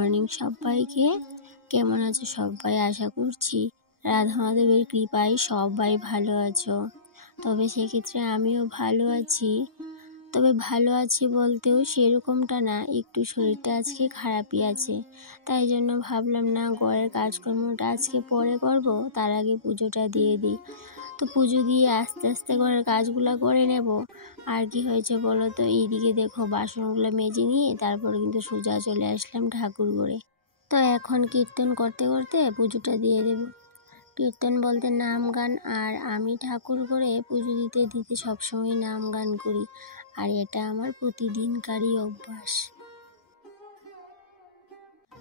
Morning সবাইকে। কেমন আছো সবাই? আশা করছি রাধা মাধবের কৃপায় সবাই ভালো আছো। তবে সেক্ষেত্রে আমিও ভালো আছি। তবে ভালো আছি বলতেও সেরকমটা না, একটু শরীরটা আজকে খারাপই আছে। তাই জন্য ভাবলাম না, ঘরের কাজকর্মটা আজকে পরে করব, তার আগে পুজোটা দিয়ে দিই। তো পুজো দিয়ে আস্তে আস্তে ঘরের কাজগুলো করে নেব। আর কি হয়েছে বলো তো, এইদিকে দেখো বাসনগুলো মেজে নিয়ে তারপর কিন্তু সোজা চলে আসলাম ঠাকুর ঘরে। তো এখন কীর্তন করতে করতে পুজোটা দিয়ে দেব। কীর্তন বলতে নাম গান, আর আমি ঠাকুর ঘরে পুজো দিতে দিতে সবসময় নাম গান করি, আর এটা আমার প্রতিদিনকারই অভ্যাস।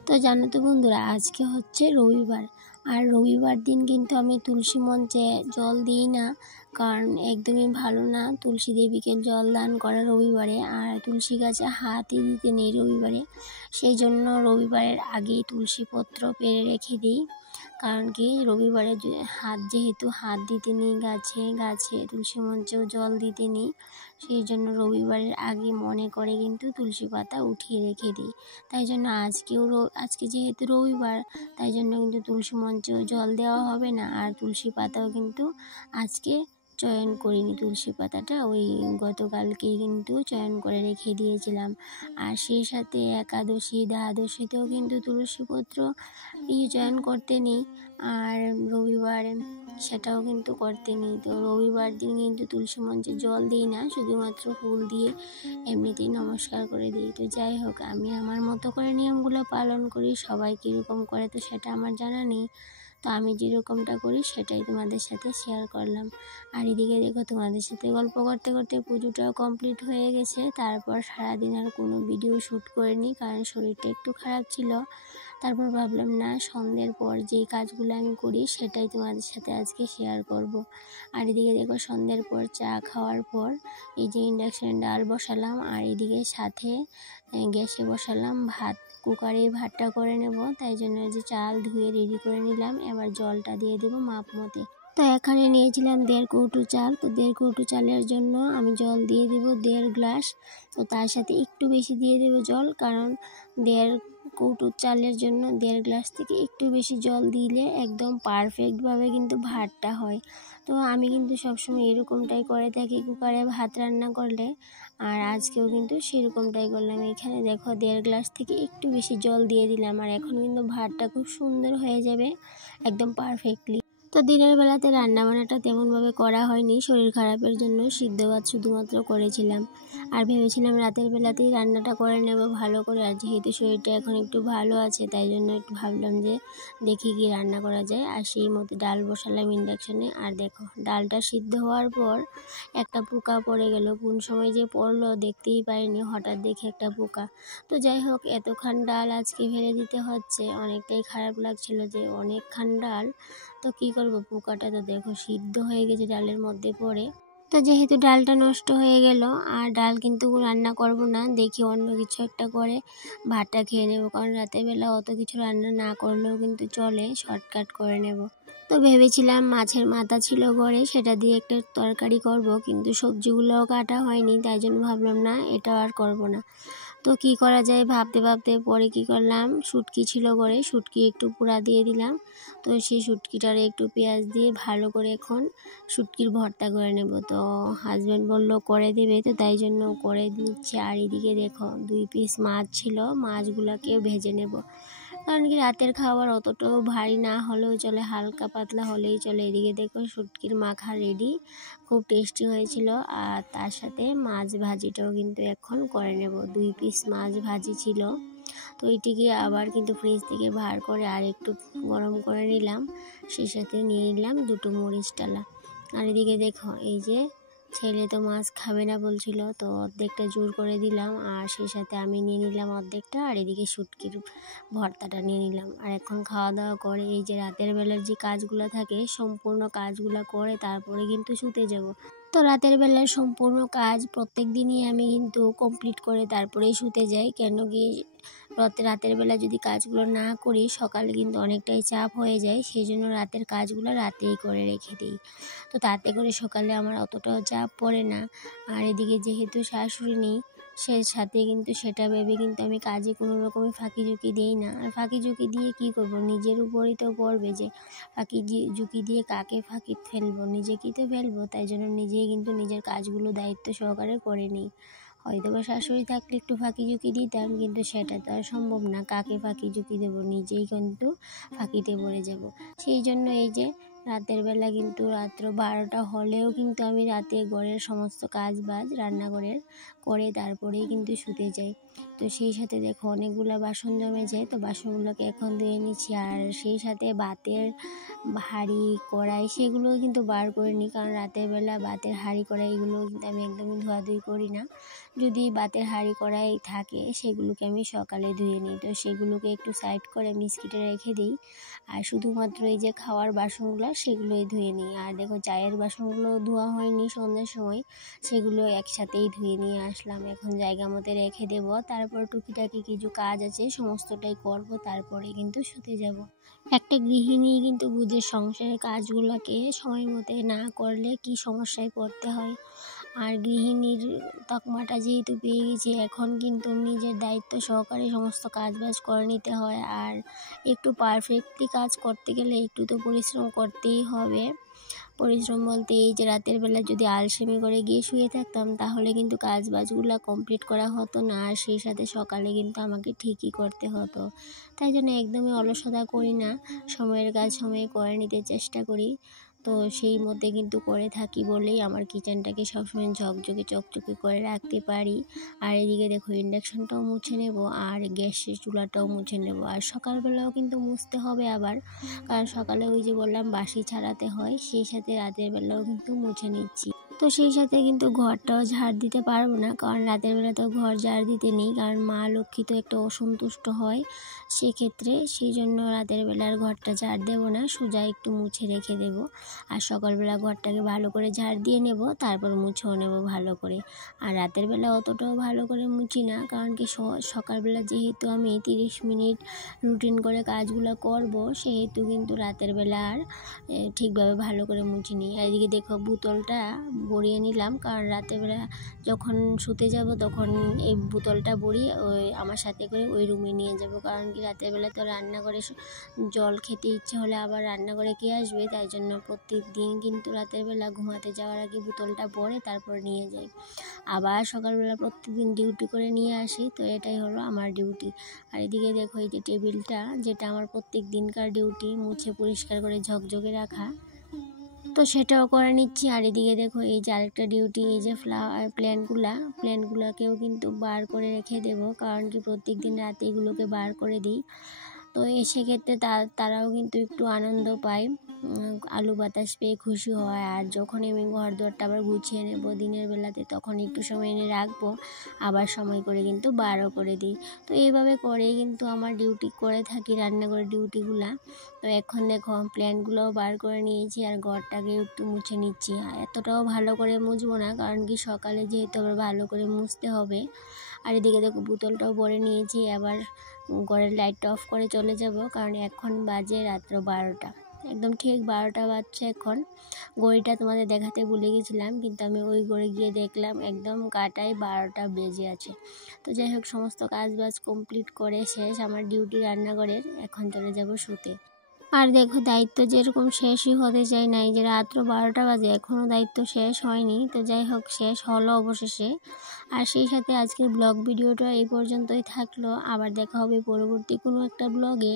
তো জানো তো বন্ধুরা, আজকে হচ্ছে রবিবার, আর রবিবার দিন কিন্তু আমি তুলসী মঞ্চে জল দিই না, কারণ একদমই ভালো না তুলসী দেবীকে জল দান করা রবিবারে, আর তুলসী গাছে হাতই দিতে নেই রবিবারে। সেই জন্য রবিবারের আগেই তুলসী পত্র পেরে রেখে দিই, কারণ কি রবিবারে যেহেতু হাত দিতে নেই গাছে তুলসী মঞ্চেও জল দিতে নেই, সেই জন্য রবিবারের আগে মনে করে কিন্তু তুলসী পাতা উঠিয়ে রেখে দিই। তাই জন্য আজকে যেহেতু রবিবার, তাই জন্য কিন্তু তুলসী মঞ্চেও জল দেওয়া হবে না, আর তুলসী পাতাও কিন্তু আজকে চয়ন করিনি। তুলসী পাতাটা ওই গতকালকেই কিন্তু চয়ন করে রেখে দিয়েছিলাম। আর সেই সাথে একাদশী দ্বাদশীতেও কিন্তু তুলসীপত্র চয়ন করতে নেই, আর রবিবার সেটাও কিন্তু করতে নেই। তো রবিবার দিন কিন্তু তুলসী মঞ্চে জল দিই না, শুধুমাত্র ফুল দিয়ে এমনিতেই নমস্কার করে দিই। তো যাই হোক, আমি আমার মতো করে নিয়মগুলো পালন করি, সবাই কীরকম করে তো সেটা আমার জানা নেই। তো আমি যেরকমটা করি সেটাই তোমাদের সাথে শেয়ার করলাম। আর এদিকে দেখো, তোমাদের সাথে গল্প করতে করতে পুজোটাও কমপ্লিট হয়ে গেছে। তারপর সারাদিন আর কোনো ভিডিও শ্যুট করিনি, কারণ শরীরটা একটু খারাপ ছিল। তারপর ভাবলাম না, সন্ধ্যের পর যেই কাজগুলো আমি করি সেটাই তোমাদের সাথে আজকে শেয়ার করব। আর এদিকে দেখো, সন্ধ্যের পর চা খাওয়ার পর এই যে ইন্ডাকশানে ডাল বসালাম, আর এদিকে সাথে গ্যাসে বসালাম ভাত। কুকারে ভাতটা করে নেব, তাই জন্য যে চাল ধুয়ে রেডি করে নিলাম। এবার জলটা দিয়ে দেবো মাপ মতে। তো এখানে নিয়েছিলাম 1.5 কৌটো চাল। তো 1.5 কৌটো চালের জন্য আমি জল দিয়ে দেব 1.5 গ্লাস। তো তার সাথে একটু বেশি দিয়ে দেব জল, কারণ 1.5 কৌটো চালের জন্য 1.5 গ্লাস থেকে একটু বেশি জল দিলে একদম পারফেক্টভাবে কিন্তু ভাতটা হয়। তো আমি কিন্তু সবসময় এরকমটাই করে থাকি কুকারে ভাত রান্না করলে, আর আজকেও কিন্তু সেরকমটাই করলাম। এখানে দেখো 1.5 গ্লাস থেকে একটু বেশি জল দিয়ে দিলাম, আর এখন কিন্তু ভাতটা খুব সুন্দর হয়ে যাবে, একদম পারফেক্টলি। তো দিনের বেলাতে রান্নাবান্নাটা তেমনভাবে করা হয়নি, শরীর খারাপের জন্য সিদ্ধ ভাত শুধুমাত্র করেছিলাম। আর ভেবেছিলাম রাতের বেলাতেই রান্নাটা করে নেব ভালো করে, আর যেহেতু শরীরটা এখন একটু ভালো আছে তাই জন্য একটু ভাবলাম যে দেখি কি রান্না করা যায়। আর সেই মতো ডাল বসালাম ইন্ডাকশানে। আর দেখো, ডালটা সিদ্ধ হওয়ার পর একটা পোকা পড়ে গেল। কোন সময় যে পড়লো দেখতেই পারিনি, হঠাৎ দেখে একটা পোকা। তো যাই হোক, এতখান ডাল আজকে ফেলে দিতে হচ্ছে, অনেকটাই খারাপ লাগছিল যে অনেকখান ডাল। তো কী করব, পোকাটা তো দেখো সিদ্ধ হয়ে গেছে ডালের মধ্যে পড়ে। তো যেহেতু ডালটা নষ্ট হয়ে গেল, আর ডাল কিন্তু রান্না করব না, দেখি অন্য কিছু একটা করে ভাতটা খেয়ে নেব, কারণ রাতের বেলা অত কিছু রান্না না করলেও কিন্তু চলে, শর্টকাট করে নেব। তো ভেবেছিলাম মাছের মাথা ছিল ঘরে, সেটা দিয়ে একটা তরকারি করব, কিন্তু সবজিগুলোও কাটা হয়নি, তাই জন্য ভাবলাম না, এটা আর করব না। তো কি করা যায় ভাবতে ভাবতে পরে কি করলাম, শুটকি ছিল ঘরে, শুটকি একটু পোড়া দিয়ে দিলাম। তো সেই শুটকিটারে একটু পেঁয়াজ দিয়ে ভালো করে এখন শুটকির ভর্তা করে নেব। তো হাজব্যান্ড বলল করে দেবে, তো তাই জন্য করে দিচ্ছে। আর এদিকে দেখো 2 পিস মাছ ছিল, মাছগুলোকেও ভেজে নেব, কারণ কি রাতের খাবার অতটাও ভারী না হলেও চলে, হালকা পাতলা হলেই চলে। এদিকে দেখো শুটকির মাখা রেডি, খুব টেস্টি হয়েছিল। আর তার সাথে মাছ ভাজিটাও কিন্তু এখন করে নেব। 2 পিস মাছ ভাজি ছিল, তো এইটিকে আবার কিন্তু ফ্রিজ থেকে বার করে আর একটু গরম করে নিলাম। সেই সাথে নিয়ে নিলাম 2টো মরিচ ডালা। আর এদিকে দেখো, এই যে ছেলে তো মাছ খাবে না বলছিল, তো অর্ধেকটা জোর করে দিলাম, আর সেই সাথে আমি নিয়ে নিলাম অর্ধেকটা, আর এদিকে শুটকির ভর্তাটা নিয়ে নিলাম। আর এখন খাওয়া দাওয়া করে এই যে রাতের বেলার যে কাজগুলো থাকে সম্পূর্ণ কাজগুলো করে তারপরে কিন্তু শুতে যাব। তো রাতের বেলার সম্পূর্ণ কাজ প্রত্যেক দিনই আমি কিন্তু কমপ্লিট করে তারপরেই শুতে যাই, কেন কি রাতের বেলা যদি কাজগুলো না করি সকালে কিন্তু অনেকটাই চাপ হয়ে যায়, সেই জন্য রাতের কাজগুলো রাতেই করে রেখে দিই। তো তাতে করে সকালে আমার অতটাও চাপ পড়ে না। আর এদিকে যেহেতু শাশুড়ি নেই, সে সাথে কিন্তু সেটা ভেবে কিন্তু আমি কাজে কোনো রকমের ফাঁকি ঝুঁকি দিই না। আর ফাঁকি ঝুঁকি দিয়ে কি করব, নিজের উপরেই তো পড়বে যে ফাঁকি ঝুঁকি দিয়ে কাকে ফাঁকি ফেলবো, নিজেকেই তো ফেলবো। তাই জন্য নিজেই কিন্তু নিজের কাজগুলো দায়িত্ব সহকারে করে নিই। হয়তো বা শাশুড়ি থাকলে একটু ফাঁকি ঝুঁকি দিতাম, কিন্তু সেটা তো আর সম্ভব না। কাকে ফাঁকি ঝুঁকি দেবো, নিজেই কিন্তু ফাঁকিতে পড়ে যাব। সেই জন্য এই যে রাতের বেলা কিন্তু রাত্র 12টা হলেও কিন্তু আমি রাতে ঘরের সমস্ত কাজ বাজ রান্নাঘরের করে তারপরেই কিন্তু শুতে যাই। তো সেই সাথে দেখো অনেকগুলো বাসন জমে যায়, তো বাসনগুলোকে এখন ধুয়ে নিচ্ছি। আর সেই সাথে ভাতের হাঁড়ি কড়াই সেগুলোও কিন্তু বার করে নিই, কারণ রাতের বেলা ভাতের হাঁড়ি কড়াই এগুলো কিন্তু আমি একদমই ধোয়াধুয়ি করি না। যদি ভাতের হাঁড়ি কড়াই থাকে সেগুলোকে আমি সকালে ধুয়ে নিই, তো সেগুলোকে একটু সাইড করে মিক্সিতে রেখে দিই। আর শুধুমাত্র এই যে খাওয়ার বাসনগুলো সেগুলোই ধুয়ে নিই। আর দেখো চায়ের বাসনগুলো ধোয়া হয়নি সন্ধ্যার সময়, সেগুলো একসাথেই ধুয়ে নিয়ে আসলাম। এখন জায়গা মতো রেখে দেব, তারপর টুকিটাকি কিছু কাজ আছে সমস্তটাই করব, তারপরে কিন্তু শুতে যাব। একটা গৃহিণী কিন্তু বুঝে সংসারের কাজগুলোকে সময় মতো না করলে কি সমস্যায় পড়তে হয়। আর গৃহিণীর তকমাটা যেহেতু পেয়ে গেছি, এখন কিন্তু নিজের দায়িত্ব সহকারে সমস্ত কাজবাজ করে নিতে হয়। আর একটু পারফেক্টলি কাজ করতে গেলে একটু তো পরিশ্রম করতেই হবে। পরিশ্রম বলতে এই যে রাতের বেলা যদি আলসেমি করে গিয়ে শুয়ে থাকতাম তাহলে কিন্তু কাজ বাজগুলো কমপ্লিট করা হতো না, আর সেই সাথে সকালে কিন্তু আমাকে ঠিকই করতে হতো। তাই জন্য একদমই অলসতা করি না, সময়ের কাজ সময়ে করে নিতে চেষ্টা করি। তো সেই মধ্যে কিন্তু করে থাকি বলেই আমার কিচেনটাকে সবসময় ঝকঝকে চকচকে করে রাখতে পারি। আর এদিকে দেখো ইন্ডাকশনটাও মুছে নেব, আর গ্যাসের চুলাটাও মুছে নেব। আর সকালবেলাও কিন্তু মুছতে হবে আবার, কারণ সকালে ওই যে বললাম বাসি ছাড়াতে হয়, সেই সাথে রাতের বেলাও কিন্তু মুছে নিচ্ছি। তো সেই সাথে কিন্তু ঘরটাও ঝাড় দিতে পারবো না, কারণ রাতের বেলা তো ঘর ঝাড় দিতে নেই, কারণ মা লক্ষ্মী তো একটু অসন্তুষ্ট হয় সেক্ষেত্রে। সেই জন্য রাতের বেলার ঘরটা ঝাড় দেবো না, সোজা একটু মুছে রেখে দেবো। আর সকালবেলা ঘরটাকে ভালো করে ঝাড় দিয়ে নেব, তারপর মুছেও নেব ভালো করে। আর রাতের বেলা অতটাও ভালো করে মুছি না, কারণ কি সকালবেলা যেহেতু আমি 30 মিনিট রুটিন করে কাজগুলো করব, সেহেতু কিন্তু রাতের বেলা আর ঠিকভাবে ভালো করে মুছি নিই। আর এদিকে দেখো বোতলটা ভরিয়ে নিলাম, কারণ রাতের বেলা যখন শুতে যাব তখন এই বোতলটা ভরিয়ে ওই আমার সাথে করে ওই রুমে নিয়ে যাব, কারণ কি রাতের বেলা তো রান্নাঘরে জল খেতে ইচ্ছে হলে আবার রান্নাঘরে কে আসবে। তাই জন্য প্রত্যেক দিন কিন্তু রাতের বেলা ঘুমাতে যাওয়ার আগে বোতলটা ভরে তারপর নিয়ে যাই। আবার সকালবেলা প্রত্যেকদিন ডিউটি করে নিয়ে আসি, তো এটাই হলো আমার ডিউটি। আর এদিকে দেখো এই যে টেবিলটা, যেটা আমার প্রত্যেক দিনকার ডিউটি মুছে পরিষ্কার করে ঝকঝকে রাখা, তো সেটাও করে নিচ্ছি। আর এদিকে দেখো এই যে আরেকটা ডিউটি, এই যে প্ল্যানগুলোকেও কিন্তু বার করে রেখে দেবো, কারণ কি প্রত্যেক দিন রাতে এগুলোকে বার করে দিই। তো সেক্ষেত্রে তারাও কিন্তু একটু আনন্দ পায়, আলো বাতাস পেয়ে খুশি হয়। আর যখন আমি ঘর দুয়ারটা আবার গুছিয়ে নেব দিনের বেলাতে, তখন একটু সময় এনে রাখবো, আবার সময় করে কিন্তু বারও করে দিই। তো এইভাবে করেই কিন্তু আমার ডিউটি করে থাকি, রান্নাঘরের ডিউটিগুলা। তো এখন দেখো প্ল্যানগুলোও বার করে নিয়েছি, আর ঘরটাকে একটু মুছে নিচ্ছি। এতটাও ভালো করে মুছবো না, কারণ কি সকালে যেহেতু আবার ভালো করে মুছতে হবে। আর এদিকে দেখো বোতলটাও ভরে নিয়েছি, আবার ঘরের লাইটটা অফ করে চলে যাব, কারণ এখন বাজে রাত্র 12টা, একদম ঠিক 12টা বাজছে এখন। ঘড়িটা তোমাদের দেখাতে ভুলে গেছিলাম, কিন্তু আমি ওই ঘরে গিয়ে দেখলাম একদম কাটায় 12টা বেজে আছে। তো যাই হোক সমস্ত কাজ বাজ কমপ্লিট করে শেষ আমার ডিউটি রান্নাঘরের, এখন চলে যাব শুতে। আর দেখো দায়িত্ব যেরকম শেষই হতে চায় না, এই যে রাত্র 12টা বাজে এখনও দায়িত্ব শেষ হয়নি। তো যাই হোক শেষ হলো অবশেষে। আর সেই সাথে আজকের ব্লগ ভিডিওটা এই পর্যন্তই থাকলো, আবার দেখা হবে পরবর্তী কোনো একটা ব্লগে।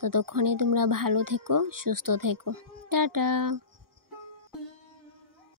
ততক্ষণে তোমরা ভালো থেকো, সুস্থ থেকো, টাটা।